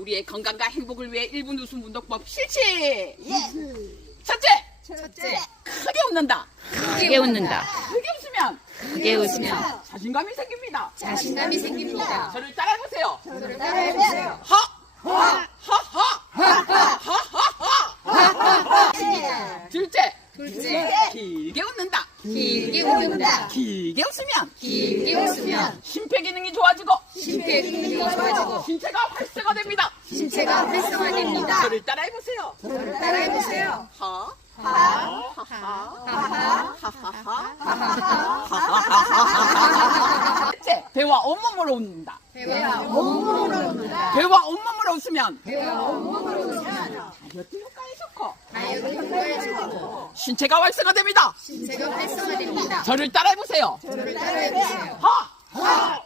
우리의 건강과 행복을 위해 1분 웃음 운동법 실시! 예. 첫째! 첫째, 크게 웃는다. 크게 웃는다. 크게 웃으면 크게 웃으면 자신감이 생깁니다. 자신감이 생깁니다. 저를 따라해보세요. 저를 따라해보세요. 하! 하! 하! 하! 둘째! 둘째, 길게 웃는다. 길게 웃는다. 길게 웃으면 길게 웃으면 심폐 기능이 좋아지고 심폐 기능이 좋아지고 신체가 활성화됩니다. 신체가 활성화됩니다. 저를 따라해보세요. 저를 따라해보세요. 하! 하 하, 하하, 셋째, 배와 온몸으로 웃는다. 배와 온몸으로 웃는다. 배와 온몸으로 웃으면 배와 온몸으로 웃으면 다이어트 효과에 좋고 다이어트 효과에 좋고 신체가 활성화됩니다. 신체가 활성화됩니다. 저를 따라해보세요. 저를 따라해보세요. 하! 하! 하! 하! 하! 하! 하! 하!